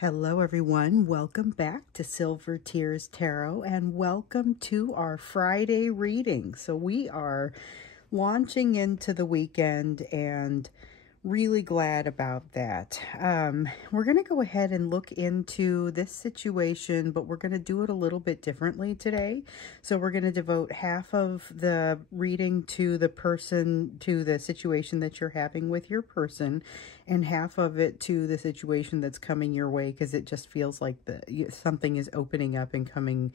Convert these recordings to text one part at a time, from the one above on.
Hello everyone, welcome back to Silver Tears Tarot and welcome to our Friday reading. So we are launching into the weekend and really glad about that. We're going to go ahead and look into this situation, but we're going to do it a little bit differently today. So we're going to devote half of the reading to the situation that you're having with your person, and half of it to the situation that's coming your way, because it just feels like something is opening up and coming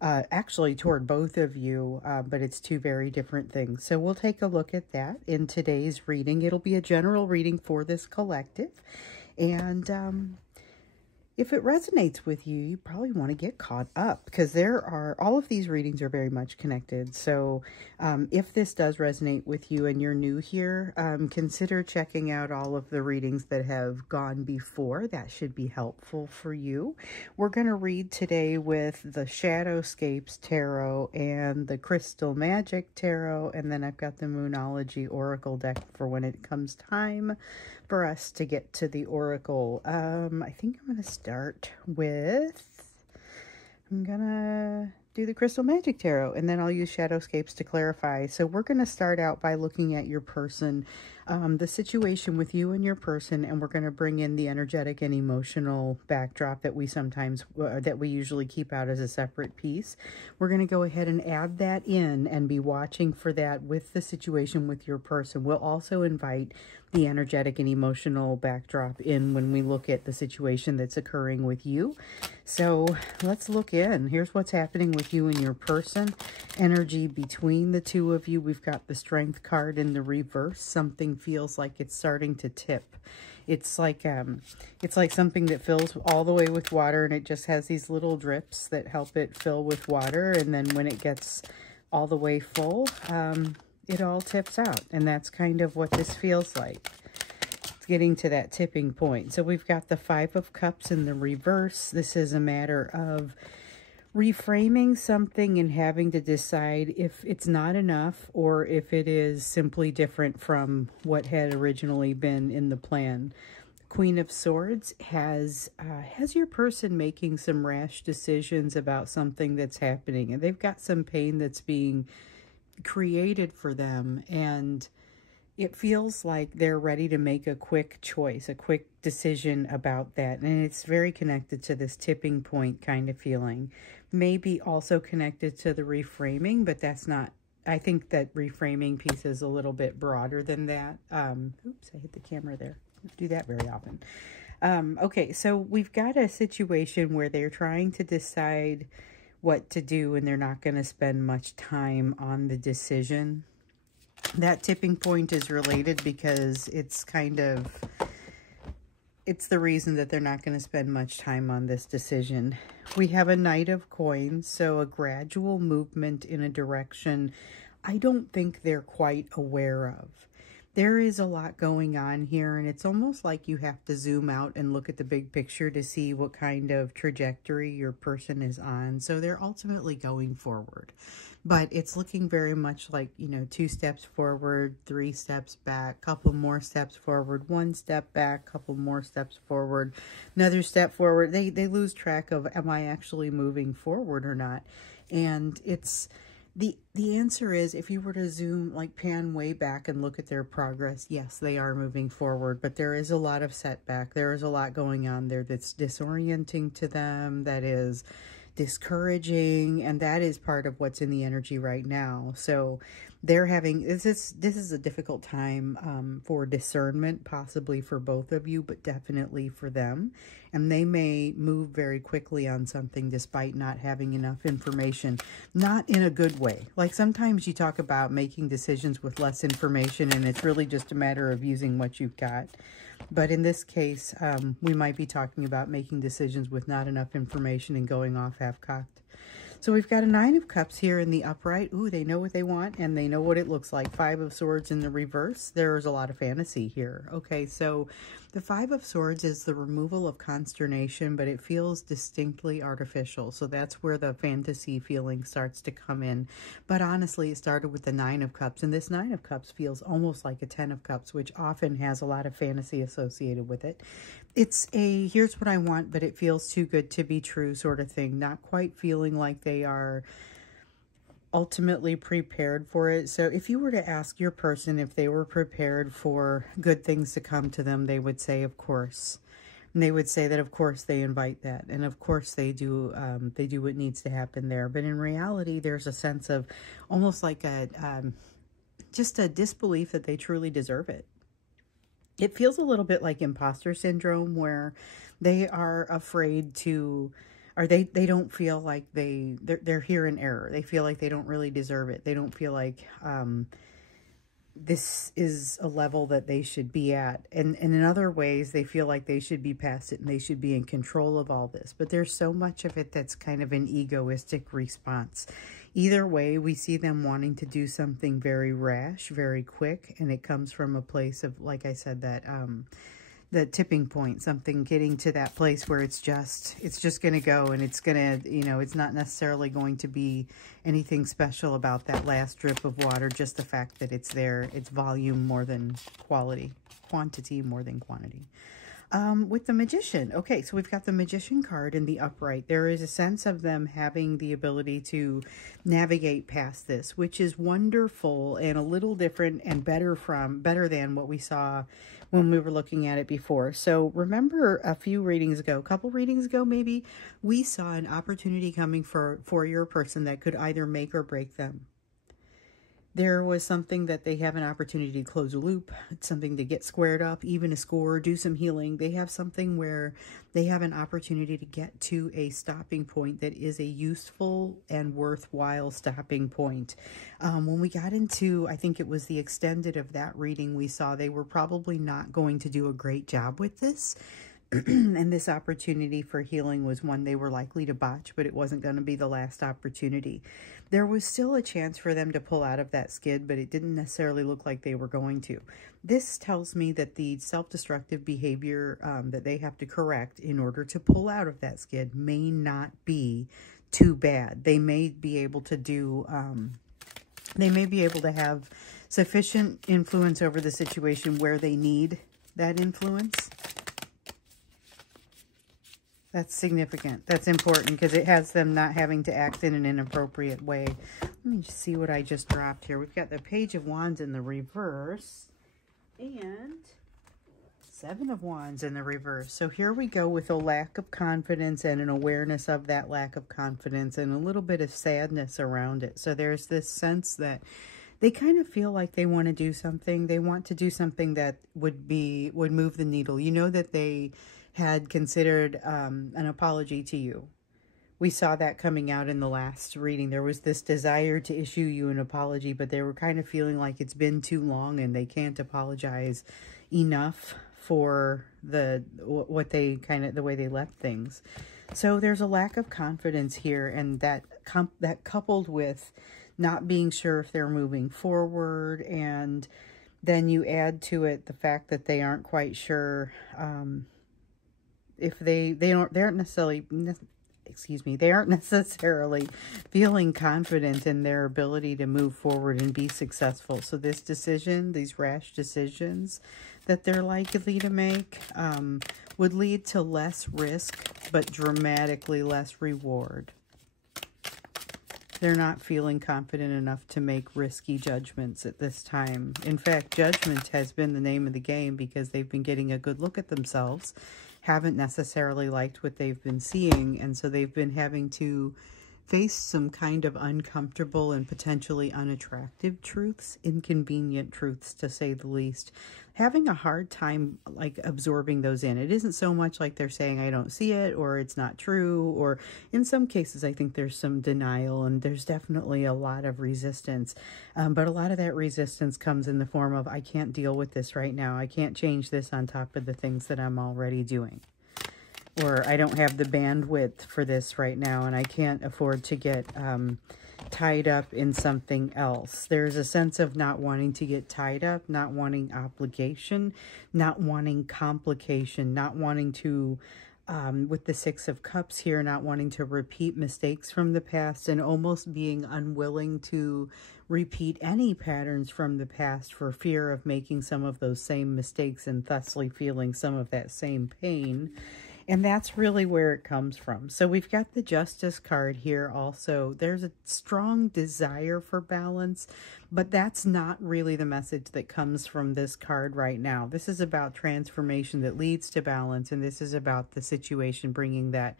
actually toward both of you, but it's two very different things. So we'll take a look at that in today's reading. It'll be a general reading for this collective, and if it resonates with you, you probably want to get caught up, because all of these readings are very much connected. So if this does resonate with you and you're new here, consider checking out all of the readings that have gone before. That should be helpful for you. We're going to read today with the Shadowscapes Tarot and the Crystal Magic Tarot, and then I've got the Moonology Oracle deck for when it comes time for us to get to the Oracle. I think I'm going to start with, I'm going to do the Crystal Magic Tarot, and then I'll use Shadowscapes to clarify. So we're going to start out by looking at your person, the situation with you and your person, and we're going to bring in the energetic and emotional backdrop that we usually keep out as a separate piece. We're going to go ahead and add that in and be watching for that with the situation with your person. We'll also invite the energetic and emotional backdrop in when we look at the situation that's occurring with you. So let's look in. Here's what's happening with you and your person. Energy between the two of you. We've got the Strength card in the reverse. Something feels like it's starting to tip. It's like something that fills all the way with water, and it just has these little drips that help it fill with water, and then when it gets all the way full, it all tips out, and that's kind of what this feels like. It's getting to that tipping point. So we've got the Five of Cups in the reverse. This is a matter of reframing something and having to decide if it's not enough or if it is simply different from what had originally been in the plan. Queen of Swords has your person making some rash decisions about something that's happening, and they've got some pain that's being created for them, and it feels like they're ready to make a quick choice, a quick decision about that, and it's very connected to this tipping point kind of feeling. Maybe also connected to the reframing, but that's not, I think that reframing piece is a little bit broader than that. Oops, I hit the camera there. I don't do that very often. Okay, so we've got a situation where they're trying to decide what to do, and they're not going to spend much time on the decision. That tipping point is related because it's the reason that they're not going to spend much time on this decision. We have a Knight of Coins, so a gradual movement in a direction I don't think they're quite aware of. There is a lot going on here, and it's almost like you have to zoom out and look at the big picture to see what kind of trajectory your person is on. So they're ultimately going forward, but it's looking very much like, 2 steps forward, 3 steps back, couple more steps forward, 1 step back, couple more steps forward, another step forward. They lose track of, am I actually moving forward or not? And it's the answer is, if you were to zoom, like pan way back and look at their progress, yes, they are moving forward, but there is a lot of setback. There is a lot going on there that's disorienting to them, that is discouraging, and that is part of what's in the energy right now. So they're having, this is a difficult time for discernment, possibly for both of you, but definitely for them. And they may move very quickly on something despite not having enough information, not in a good way. Like sometimes you talk about making decisions with less information, and it's really just a matter of using what you've got. But in this case, we might be talking about making decisions with not enough information and going off half-cocked. So we've got a Nine of Cups here in the upright. Ooh, they know what they want, and they know what it looks like. Five of Swords in the reverse. There's a lot of fantasy here. Okay, so The Five of Swords is the removal of consternation, but it feels distinctly artificial. So that's where the fantasy feeling starts to come in. But honestly, it started with the Nine of Cups, and this Nine of Cups feels almost like a Ten of Cups, which often has a lot of fantasy associated with it. It's a, here's what I want, but it feels too good to be true sort of thing. Not quite feeling like they are ultimately prepared for it. So if you were to ask your person if they were prepared for good things to come to them, they would say, of course. And they would say that, of course, they invite that. And of course, they do what needs to happen there. But in reality, there's a sense of almost like a, just a disbelief that they truly deserve it. It feels a little bit like imposter syndrome, where they are afraid to, or they don't feel like they're here in error. They feel like they don't really deserve it. They don't feel like this is a level that they should be at. And in other ways, they feel like they should be past it and they should be in control of all this. But there's so much of it that's kind of an egoistic response. Either way, we see them wanting to do something very rash, very quick, and it comes from a place of, like I said, that the tipping point, something getting to that place where it's just going to go, and it's going to, you know, it's not necessarily going to be anything special about that last drip of water, just the fact that it's there. It's volume more than quality, quantity more than quantity. With the Magician. Okay, so we've got the Magician card in the upright. There is a sense of them having the ability to navigate past this, which is wonderful and a little different and better than what we saw when we were looking at it before. So remember a couple readings ago maybe, we saw an opportunity coming for your person that could either make or break them. There was something that they have an opportunity to close a loop, something to get squared up, even a score, do some healing. They have something where they have an opportunity to get to a stopping point that is a useful and worthwhile stopping point. When we got into, I think it was the extended of that reading, we saw they were probably not going to do a great job with this. And this opportunity for healing was one they were likely to botch, but it wasn't going to be the last opportunity. There was still a chance for them to pull out of that skid, but it didn't necessarily look like they were going to. This tells me that the self-destructive behavior that they have to correct in order to pull out of that skid may not be too bad. They may be able to do, they may be able to have sufficient influence over the situation where they need that influence. That's significant. That's important because it has them not having to act in an inappropriate way. Let me just see what I just dropped here. We've got the Page of Wands in the reverse and Seven of Wands in the reverse. So here we go with a lack of confidence and an awareness of that lack of confidence and a little bit of sadness around it. So there's this sense that they kind of feel like they want to do something. They want to do something that would move the needle. You know that they had considered an apology to you. We saw that coming out in the last reading. There was this desire to issue you an apology, but they were kind of feeling like it's been too long and they can't apologize enough for the way they left things. So there's a lack of confidence here, and that coupled with not being sure if they're moving forward, and then you add to it the fact that they aren't quite sure if they aren't necessarily feeling confident in their ability to move forward and be successful. So this decision, these rash decisions that they're likely to make would lead to less risk, but dramatically less reward. They're not feeling confident enough to make risky judgments at this time. In fact, judgment has been the name of the game because they've been getting a good look at themselves, haven't necessarily liked what they've been seeing, and so they've been having to face some kind of uncomfortable and potentially unattractive truths, inconvenient truths to say the least, having a hard time like absorbing those in. It isn't so much like they're saying I don't see it or it's not true, or in some cases I think there's some denial and there's definitely a lot of resistance, but a lot of that resistance comes in the form of I can't deal with this right now, I can't change this on top of the things that I'm already doing. Or I don't have the bandwidth for this right now, and I can't afford to get, tied up in something else. There's a sense of not wanting to get tied up, not wanting obligation, not wanting complication, not wanting to, with the Six of Cups here, not wanting to repeat mistakes from the past, and almost being unwilling to repeat any patterns from the past for fear of making some of those same mistakes and thusly feeling some of that same pain. And that's really where it comes from. So we've got the Justice card here also. There's a strong desire for balance, but that's not really the message that comes from this card right now. This is about transformation that leads to balance, and this is about the situation bringing that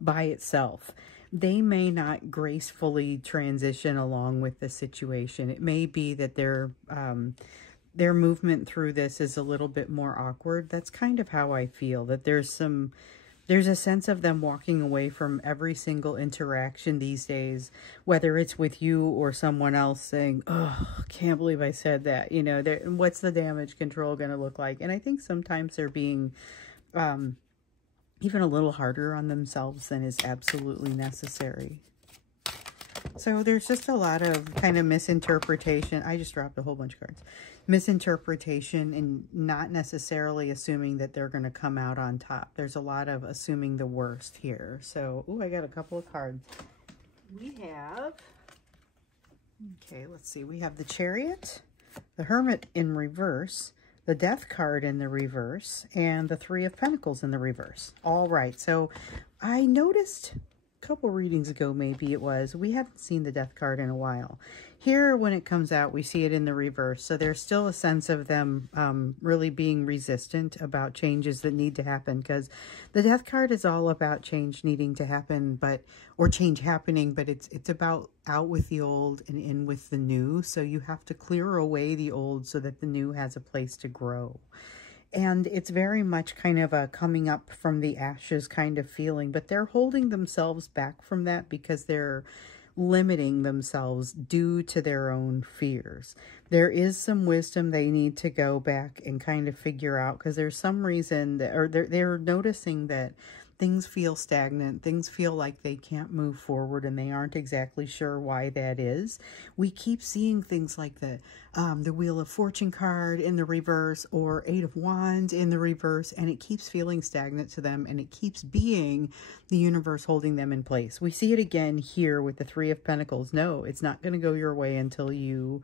by itself. They may not gracefully transition along with the situation. It may be that their movement through this is a little bit more awkward. That's kind of how I feel, that there's a sense of them walking away from every single interaction these days, whether it's with you or someone else, saying, oh, can't believe I said that. You know, what's the damage control going to look like? And I think sometimes they're being even a little harder on themselves than is absolutely necessary. So there's just a lot of kind of misinterpretation. I just dropped a whole bunch of cards. Misinterpretation and not necessarily assuming that they're going to come out on top. There's a lot of assuming the worst here. So, I got a couple of cards. We have, okay, let's see. We have the Chariot, the Hermit in reverse, the Death card in the reverse, and the Three of Pentacles in the reverse. All right. So I noticed a couple readings ago, maybe it was, we haven't seen the Death card in a while. Here, when it comes out, we see it in the reverse. So there's still a sense of them really being resistant about changes that need to happen, because the Death card is all about change needing to happen, or change happening, but it's about out with the old and in with the new. So you have to clear away the old so that the new has a place to grow. And it's very much kind of a coming up from the ashes kind of feeling, but they're holding themselves back from that because they're limiting themselves due to their own fears. There is some wisdom they need to go back and kind of figure out, because there's some reason that, or they're noticing that things feel stagnant, things feel like they can't move forward, and they aren't exactly sure why that is. We keep seeing things like the Wheel of Fortune card in the reverse, or Eight of Wands in the reverse, and it keeps feeling stagnant to them, and it keeps being the universe holding them in place. We see it again here with the Three of Pentacles. No, it's not going to go your way until you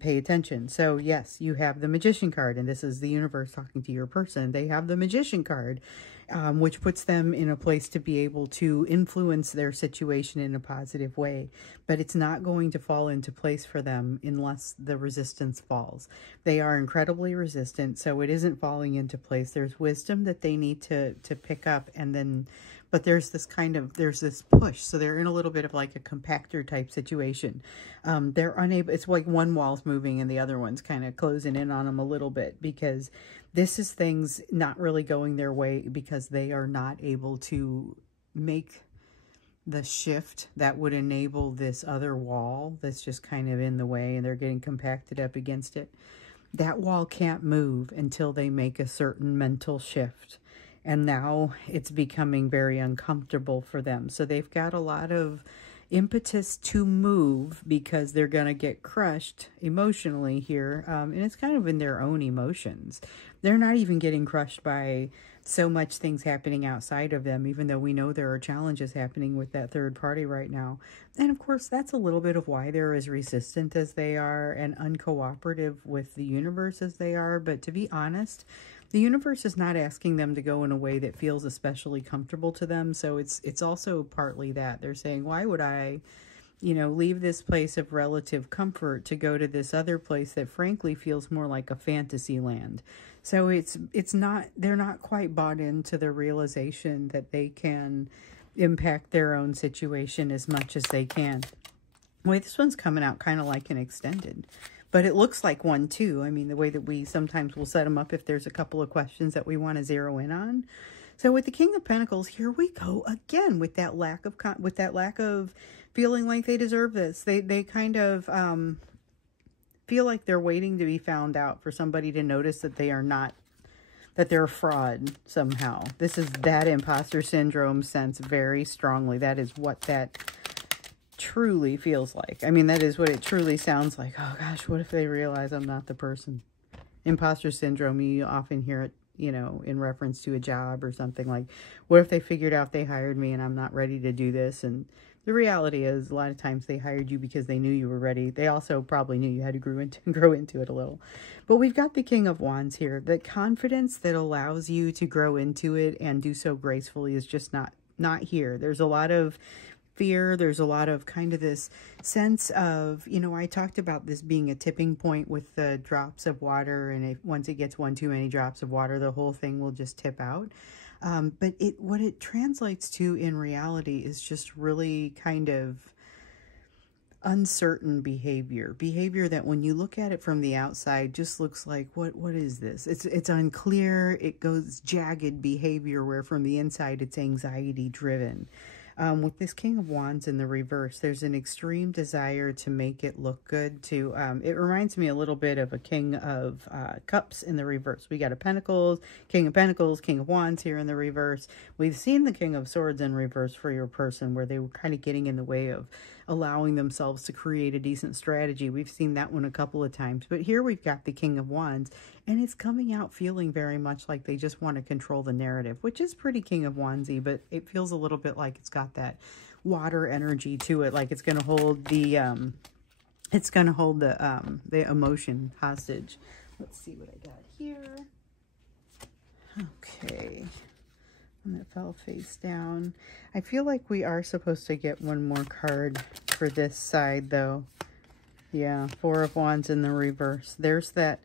pay attention. So yes, you have the Magician card, and this is the universe talking to your person. They have the Magician card, which puts them in a place to be able to influence their situation in a positive way. But it's not going to fall into place for them unless the resistance falls. They are incredibly resistant, so it isn't falling into place. There's wisdom that they need to pick up, and then but there's this push. So they're in a little bit of like a compactor type situation. They're unable, it's like one wall's moving and the other one's kind of closing in on them a little bit, because this is things not really going their way because they are not able to make the shift that would enable this other wall that's just kind of in the way, and they're getting compacted up against it. That wall can't move until they make a certain mental shift. And now it's becoming very uncomfortable for them. So they've got a lot of impetus to move because they're going to get crushed emotionally here. And it's kind of in their own emotions. They're not even getting crushed by so much things happening outside of them, even though we know there are challenges happening with that third party right now. And of course, that's a little bit of why they're as resistant as they are and uncooperative with the universe as they are. But to be honest, the universe is not asking them to go in a way that feels especially comfortable to them. So it's also partly that. They're saying, why would I, leave this place of relative comfort to go to this other place that frankly feels more like a fantasy land? So they're not quite bought into the realization that they can impact their own situation as much as they can. Wait, this one's coming out kind of like an extended. But it looks like one too. I mean, the way that we sometimes will set them up if there's a couple of questions that we want to zero in on. So with the King of Pentacles, here we go again with that lack of feeling like they deserve this. They kind of feel like they're waiting to be found out for somebody to notice that they are not, that they're a fraud somehow. This is that imposter syndrome sense very strongly. That is what that truly feels like. I mean, that is what it truly sounds like. Oh gosh, what if they realize I'm not the person? Imposter syndrome, you often hear it, you know, in reference to a job or something like, what if they figured out they hired me and I'm not ready to do this? And the reality is a lot of times they hired you because they knew you were ready. They also probably knew you had to grow into it a little. But we've got the King of Wands here. The confidence that allows you to grow into it and do so gracefully is just not here. There's a lot of fear. There's a lot of kind of this sense of, you know, I talked about this being a tipping point with the drops of water, and once it gets one too many drops of water, the whole thing will just tip out. But what it translates to in reality is just really kind of uncertain behavior that when you look at it from the outside just looks like, what is this? It's unclear. It goes jagged behavior, where from the inside it's anxiety driven. With this King of Wands in the reverse, there's an extreme desire to make it look good. It reminds me a little bit of a King of Cups in the reverse. We got a King of Pentacles, King of Wands here in the reverse. We've seen the King of Swords in reverse for your person, where they were kind of getting in the way of allowing themselves to create a decent strategy. We've seen that one a couple of times. But here we've got the King of Wands, and it's coming out feeling very much like they just want to control the narrative, which is pretty King of Wandsy, but it feels a little bit like it's got that water energy to it, like it's going to hold the emotion hostage. Let's see what I got here. Okay. And it fell face down. I feel like we are supposed to get one more card for this side, though. Yeah, Four of Wands in the reverse. There's that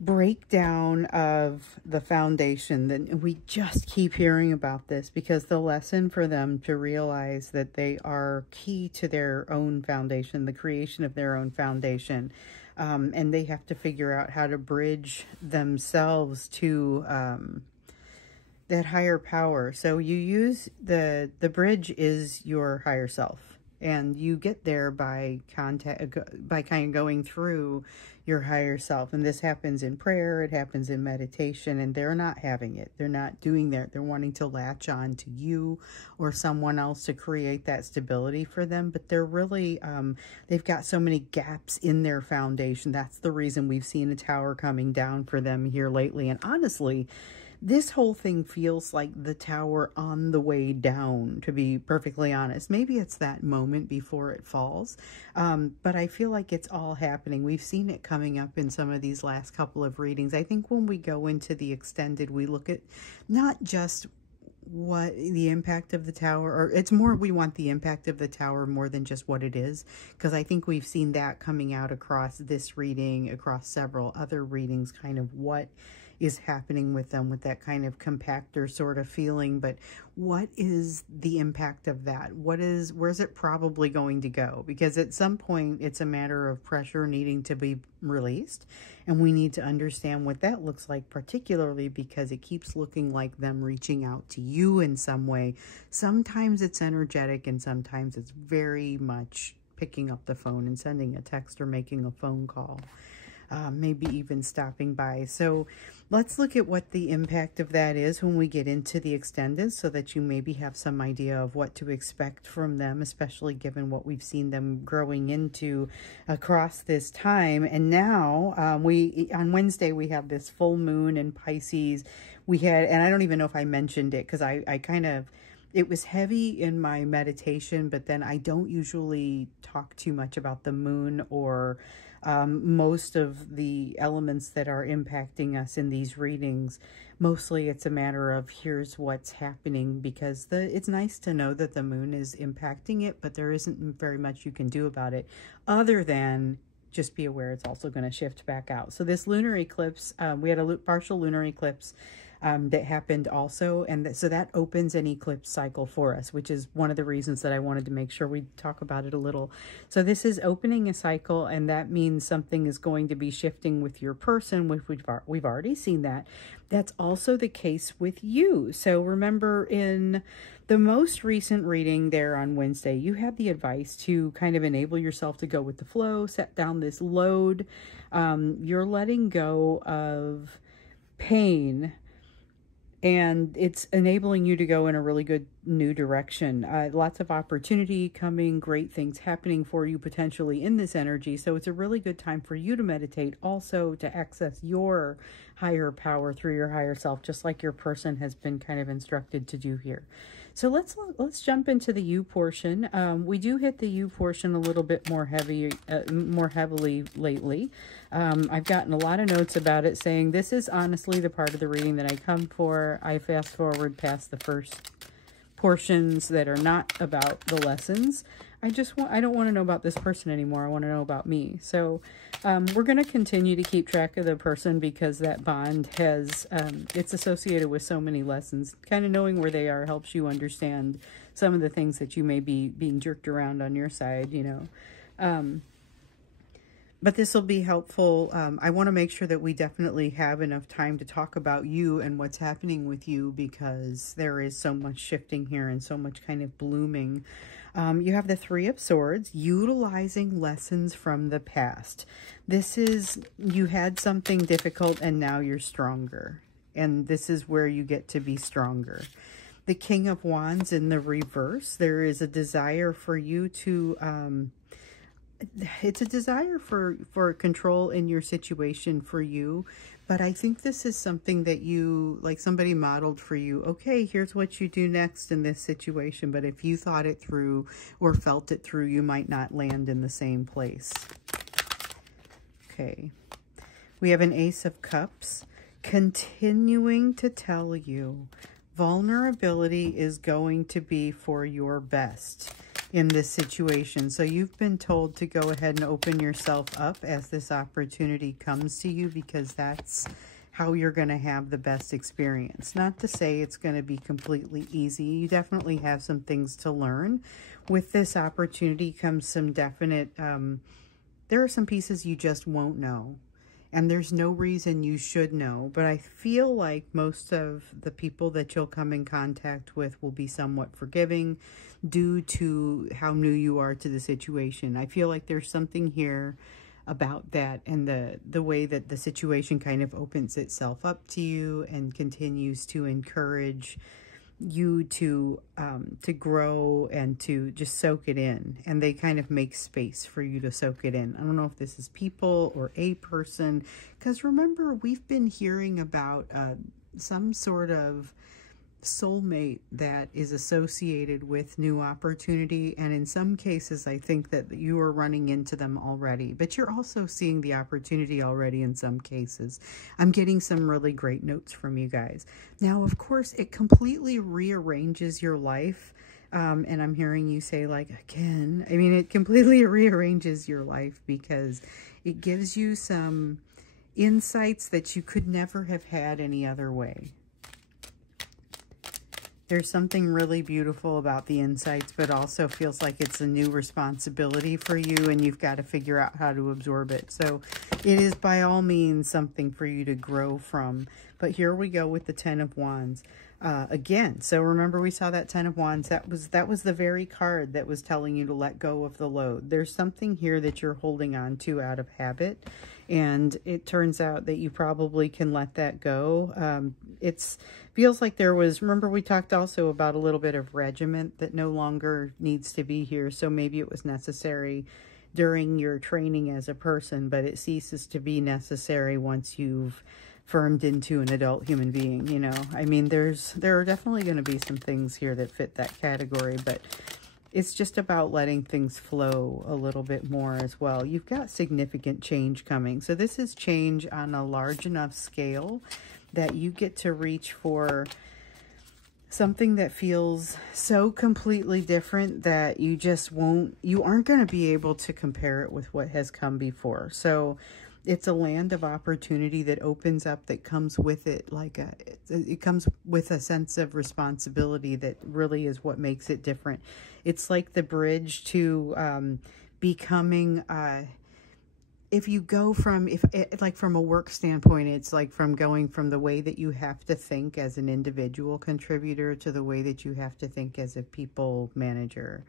breakdown of the foundation that we just keep hearing about this, because the lesson for them to realize that they are key to their own foundation, the creation of their own foundation, and they have to figure out how to bridge themselves to that higher power. So you use the bridge is your higher self, and you get there by kind of going through your higher self. And this happens in prayer, it happens in meditation, and they're not having it. They're not doing that. They're wanting to latch on to you or someone else to create that stability for them. But they're really, they've got so many gaps in their foundation. That's the reason we've seen a tower coming down for them here lately. And honestly, this whole thing feels like the tower on the way down, to be perfectly honest. Maybe it's that moment before it falls, but I feel like it's all happening. We've seen it coming up in some of these last couple of readings. I think when we go into the extended, we look at not just what the impact of the tower, or it's more we want the impact of the tower more than just what it is, because I think we've seen that coming out across this reading, across several other readings, kind of what is happening with them, with that kind of compactor sort of feeling. But what is the impact of that? Where's it probably going to go? Because at some point it's a matter of pressure needing to be released, and we need to understand what that looks like, particularly because it keeps looking like them reaching out to you in some way. Sometimes it's energetic, and sometimes it's very much picking up the phone and sending a text or making a phone call. Maybe even stopping by. So let's look at what the impact of that is when we get into the extended, so that you maybe have some idea of what to expect from them, especially given what we've seen them growing into across this time. And now on Wednesday we have this full moon in Pisces. And I don't even know if I mentioned it, because I kind of, it was heavy in my meditation, but then I don't usually talk too much about the moon or most of the elements that are impacting us in these readings. Mostly it's a matter of here's what's happening, because it's nice to know that the moon is impacting it, but there isn't very much you can do about it other than just be aware it's also going to shift back out. So this lunar eclipse, we had a partial lunar eclipse that happened also, and so that opens an eclipse cycle for us, which is one of the reasons that I wanted to make sure we talk about it a little. So this is opening a cycle, and that means something is going to be shifting with your person, which we've already seen that. That's also the case with you. So remember, in the most recent reading there on Wednesday, you had the advice to kind of enable yourself to go with the flow, set down this load. You're letting go of pain and it's enabling you to go in a really good new direction. Lots of opportunity coming, great things happening for you potentially in this energy. So it's a really good time for you to meditate, also to access your higher power through your higher self, just like your person has been kind of instructed to do here. So let's jump into the U portion. We do hit the U portion a little bit more heavily lately. I've gotten a lot of notes about it saying this is honestly the part of the reading that I come for. I fast forward past the first portions that are not about the lessons. I don't want to know about this person anymore. I want to know about me. So we're going to continue to keep track of the person because that bond has, it's associated with so many lessons. Kind of knowing where they are helps you understand some of the things that you may be being jerked around on your side, you know. But this will be helpful. I want to make sure that we definitely have enough time to talk about you and what's happening with you, because there is so much shifting here and so much kind of blooming. You have the Three of Swords, utilizing lessons from the past. This is, you had something difficult and now you're stronger. And this is where you get to be stronger. The King of Wands in the reverse, there is a desire for you to... it's a desire for control in your situation for you, but I think this is something that you, like somebody modeled for you. Okay, here's what you do next in this situation, but if you thought it through or felt it through, you might not land in the same place. Okay, we have an Ace of Cups, continuing to tell you vulnerability is going to be for your best in this situation. So you've been told to go ahead and open yourself up as this opportunity comes to you, because that's how you're going to have the best experience. Not to say it's going to be completely easy. You definitely have some things to learn. With this opportunity comes some definite, there are some pieces you just won't know. And there's no reason you should know, but I feel like most of the people that you'll come in contact with will be somewhat forgiving due to how new you are to the situation. I feel like there's something here about that and the way that the situation kind of opens itself up to you and continues to encourage you to grow and to just soak it in, and they kind of make space for you to soak it in. I don't know if this is people or a person, because remember, we've been hearing about some sort of soulmate that is associated with new opportunity, and in some cases I think that you are running into them already, but you're also seeing the opportunity already in some cases. I'm getting some really great notes from you guys. Now, of course, it completely rearranges your life, and I'm hearing you say, like, again, I mean, it completely rearranges your life because it gives you some insights that you could never have had any other way. There's something really beautiful about the insights, but also feels like it's a new responsibility for you, and you've got to figure out how to absorb it. So it is by all means something for you to grow from. But here we go with the Ten of Wands. Again, so remember we saw that Ten of Wands. That was the very card that was telling you to let go of the load. There's something here that you're holding on to out of habit, and it turns out that you probably can let that go. It feels like there was, remember we talked also about a little bit of regiment that no longer needs to be here. So maybe it was necessary during your training as a person, but it ceases to be necessary once you've formed into an adult human being, you know. I mean, there are definitely going to be some things here that fit that category, but it's just about letting things flow a little bit more as well. You've got significant change coming. So this is change on a large enough scale that you get to reach for something that feels so completely different that you aren't going to be able to compare it with what has come before. So it's a land of opportunity that opens up, that comes with it it comes with a sense of responsibility that really is what makes it different. It's like the bridge to becoming if you go from, like from a work standpoint, it's like from going from the way that you have to think as an individual contributor to the way that you have to think as a people manager,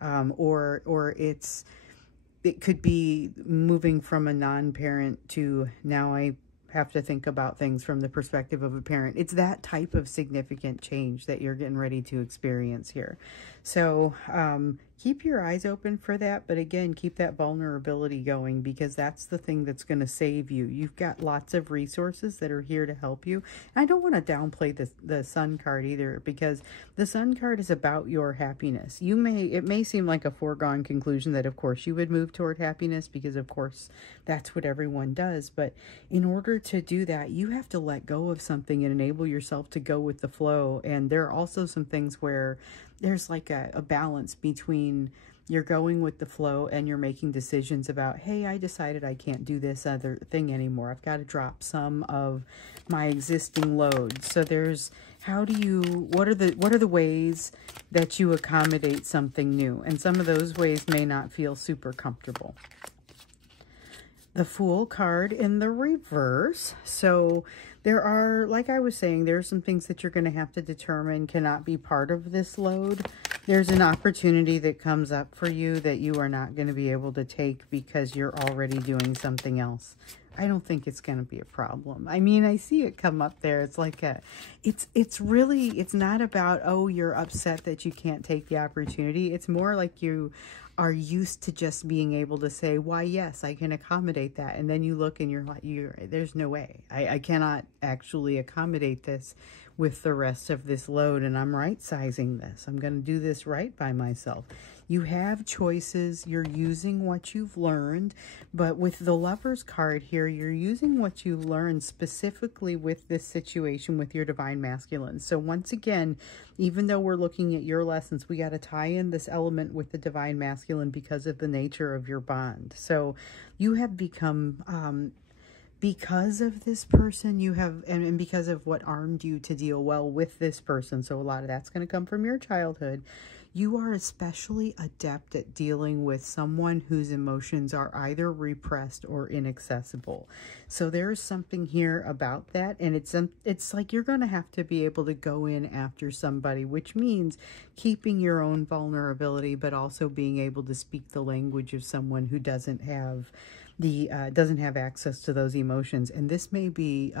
or it could be moving from a non-parent to now I have to think about things from the perspective of a parent. It's that type of significant change that you're getting ready to experience here. So keep your eyes open for that. But again, keep that vulnerability going, because that's the thing that's going to save you. You've got lots of resources that are here to help you. And I don't want to downplay the Sun card either, because the Sun card is about your happiness. It may seem like a foregone conclusion that of course you would move toward happiness, because of course that's what everyone does. But in order to do that, you have to let go of something and enable yourself to go with the flow. And there are also some things where there's like a balance between you're going with the flow and you're making decisions about, hey, I decided I can't do this other thing anymore. I've got to drop some of my existing load. So there's, what are the ways that you accommodate something new? And some of those ways may not feel super comfortable. The Fool card in the reverse. So there are, like I was saying, there are some things that you're going to have to determine cannot be part of this load. There's an opportunity that comes up for you that you are not going to be able to take because you're already doing something else. I don't think it's going to be a problem. I mean, I see it come up there. It's like it's not about, oh, you're upset that you can't take the opportunity. It's more like you are used to just being able to say, why, yes, I can accommodate that. And then you look and you're like, there's no way. I cannot actually accommodate this with the rest of this load, and I'm right-sizing this. I'm going to do this right by myself. You have choices. You're using what you've learned, but with the Lover's card here, you're using what you've learned specifically with this situation with your Divine Masculine. So once again, even though we're looking at your lessons, we got to tie in this element with the Divine Masculine because of the nature of your bond. So you have become, because of this person, you have, and because of what armed you to deal well with this person, so a lot of that's going to come from your childhood, you are especially adept at dealing with someone whose emotions are either repressed or inaccessible. So there's something here about that, and it's like you're going to have to be able to go in after somebody, which means keeping your own vulnerability, but also being able to speak the language of someone who doesn't have access to those emotions. And this may be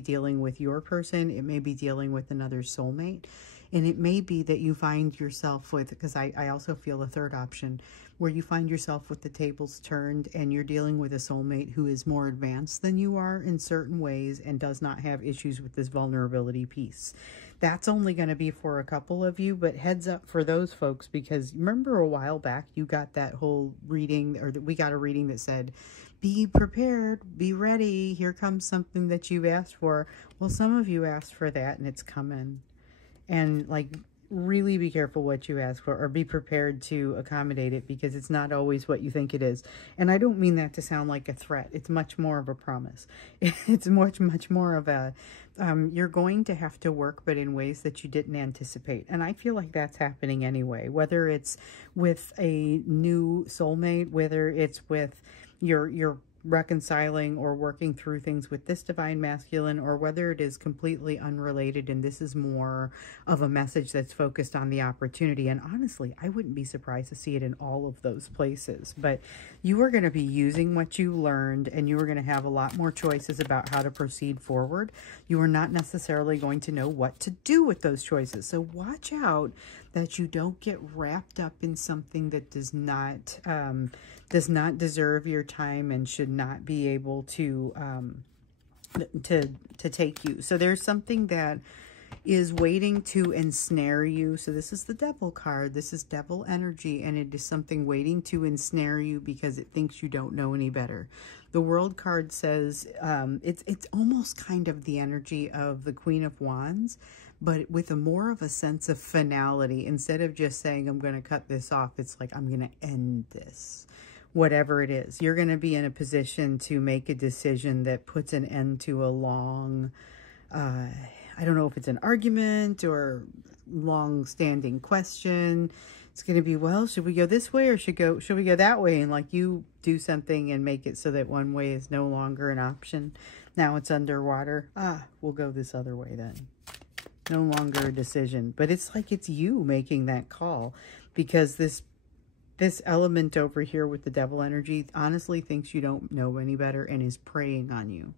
dealing with your person. It may be dealing with another soulmate. And it may be that you find yourself with, because I also feel a third option, where you find yourself with the tables turned and you're dealing with a soulmate who is more advanced than you are in certain ways and does not have issues with this vulnerability piece. That's only going to be for a couple of you, but heads up for those folks, because remember a while back you got that whole reading, or we got a reading that said, be prepared, be ready, here comes something that you've asked for. Well, some of you asked for that and it's coming. And like, really be careful what you ask for, or be prepared to accommodate it, because it's not always what you think it is. And I don't mean that to sound like a threat. It's much more of a promise. It's much more of a, you're going to have to work, but in ways that you didn't anticipate. And I feel like that's happening anyway, whether it's with a new soulmate, whether it's with your reconciling or working through things with this Divine Masculine, or whether it is completely unrelated and this is more of a message that's focused on the opportunity. And honestly, I wouldn't be surprised to see it in all of those places. But you are going to be using what you learned, and you are going to have a lot more choices about how to proceed forward. You are not necessarily going to know what to do with those choices. So watch out that you don't get wrapped up in something that does not deserve your time and should not be able to take you. So there's something that is waiting to ensnare you. So this is the Devil card. This is Devil energy, and it is something waiting to ensnare you because it thinks you don't know any better. The World card says it's almost kind of the energy of the Queen of Wands, but with more of a sense of finality. Instead of just saying, I'm going to cut this off, it's like, I'm going to end this. Whatever it is, you're going to be in a position to make a decision that puts an end to a long, I don't know if it's an argument or long-standing question. It's going to be, well, should we go this way or should we go that way? And like, you do something and make it so that one way is no longer an option. Now it's underwater. We'll go this other way then. No longer a decision. But it's like it's you making that call, because this element over here with the Devil energy honestly thinks you don't know any better and is preying on you.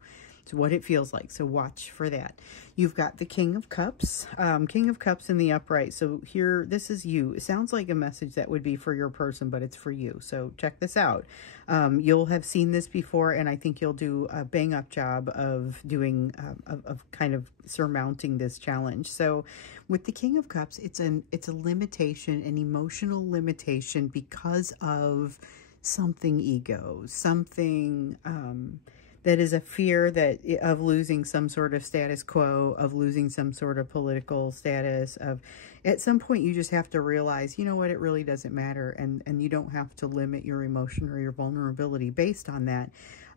It's what it feels like. So watch for that. You've got the King of Cups. King of Cups in the upright. So here, this is you. It sounds like a message that would be for your person, but it's for you. So check this out. You'll have seen this before, and I think you'll do a bang-up job of doing, of kind of surmounting this challenge. So with the King of Cups, it's a limitation, an emotional limitation because of something ego, something that is a fear that of losing some sort of status quo, of losing some sort of political status, of at some point you just have to realize, you know what, it really doesn't matter, and you don't have to limit your emotion or your vulnerability based on that.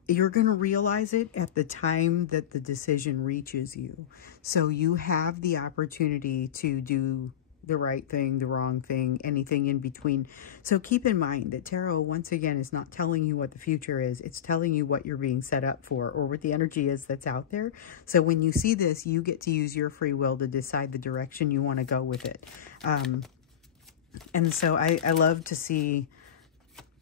You're going to realize it at the time that the decision reaches you. So you have the opportunity to do the right thing, the wrong thing, anything in between. So keep in mind that tarot, once again, is not telling you what the future is. It's telling you what you're being set up for, or what the energy is that's out there. So when you see this, you get to use your free will to decide the direction you want to go with it. And so I love to see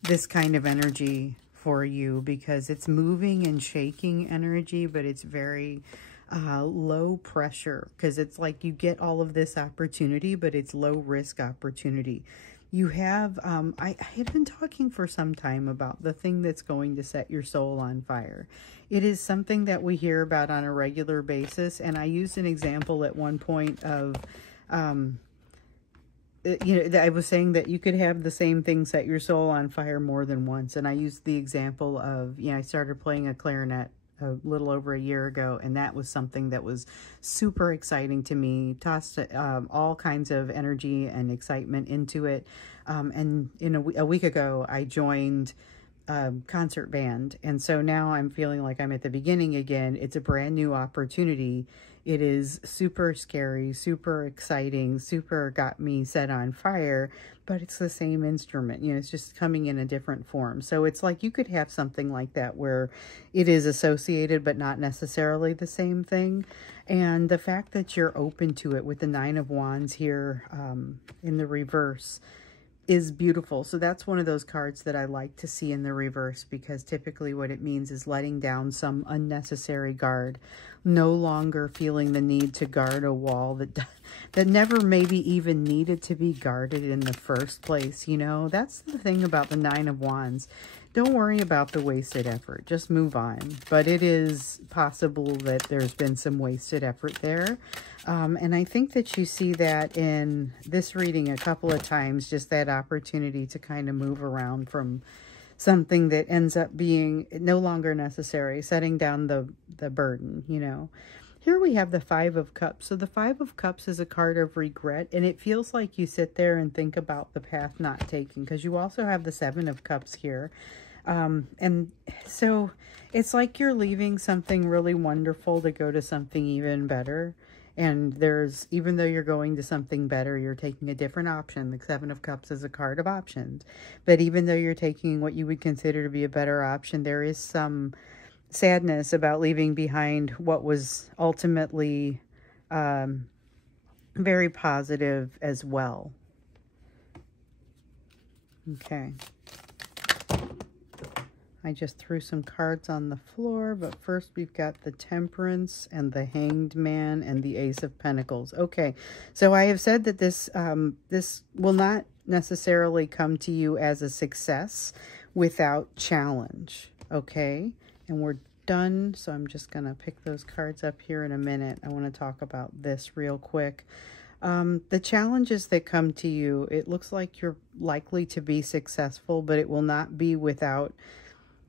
this kind of energy for you, because it's moving and shaking energy, but it's very low pressure, because it's like you get all of this opportunity, but it's low risk opportunity. You have, I had been talking for some time about the thing that's going to set your soul on fire. It is something that we hear about on a regular basis, and I used an example at one point of, you know, I was saying that you could have the same thing set your soul on fire more than once, and I used the example of, you know, I started playing a clarinet a little over a year ago, and that was something that was super exciting to me, tossed all kinds of energy and excitement into it. And in a week ago, I joined a concert band, and so now I'm feeling like I'm at the beginning again. It's a brand new opportunity. It is super scary, super exciting, super got me set on fire, but it's the same instrument. You know, it's just coming in a different form. So it's like you could have something like that where it is associated, but not necessarily the same thing. And the fact that you're open to it with the Nine of Wands here in the reverse is beautiful. So that's one of those cards that I like to see in the reverse, because typically what it means is letting down some unnecessary guard, no longer feeling the need to guard a wall that never maybe even needed to be guarded in the first place. You know, that's the thing about the Nine of Wands. Don't worry about the wasted effort. Just move on. But it is possible that there's been some wasted effort there. And I think that you see that in this reading a couple of times, just that opportunity to kind of move around from something that ends up being no longer necessary, setting down the burden, you know. Here we have the Five of Cups. So the Five of Cups is a card of regret, and it feels like you sit there and think about the path not taken, because you also have the Seven of Cups here. And so it's like you're leaving something really wonderful to go to something even better. And there's, even though you're going to something better, you're taking a different option. The Seven of Cups is a card of options. But even though you're taking what you would consider to be a better option, there is some sadness about leaving behind what was ultimately very positive as well. Okay. I just threw some cards on the floor, but first we've got the Temperance and the Hanged Man and the Ace of Pentacles. Okay, so I have said that this this will not necessarily come to you as a success without challenge, okay? And we're done, so I'm just going to pick those cards up here in a minute. I want to talk about this real quick. The challenges that come to you, it looks like you're likely to be successful, but it will not be without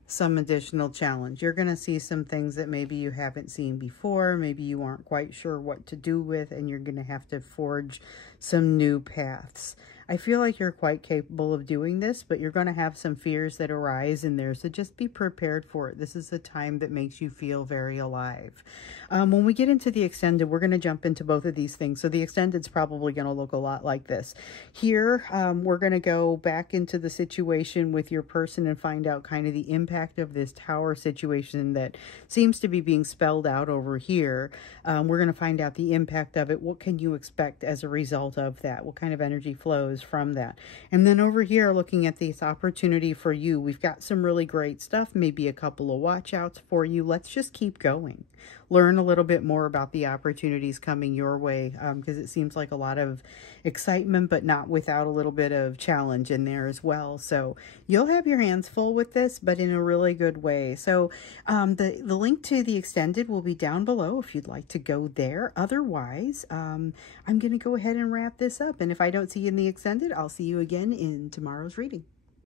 some additional challenge. You're going to see some things that maybe you haven't seen before, maybe you aren't quite sure what to do with, and you're going to have to forge some new paths. I feel like you're quite capable of doing this, but you're going to have some fears that arise in there, so just be prepared for it. This is a time that makes you feel very alive. When we get into the extended, we're going to jump into both of these things. So the extended is probably going to look a lot like this. Here, we're going to go back into the situation with your person and find out kind of the impact of this tower situation that seems to be being spelled out over here. We're going to find out the impact of it. What can you expect as a result of that? What kind of energy flows choose from that. And then over here, looking at this opportunity for you, we've got some really great stuff, maybe a couple of watch outs for you. Let's just keep going. Learn a little bit more about the opportunities coming your way, because it seems like a lot of excitement, but not without a little bit of challenge in there as well. So you'll have your hands full with this, but in a really good way. So the link to the extended will be down below if you'd like to go there. Otherwise, I'm going to go ahead and wrap this up. And if I don't see you in the extended, I'll see you again in tomorrow's reading.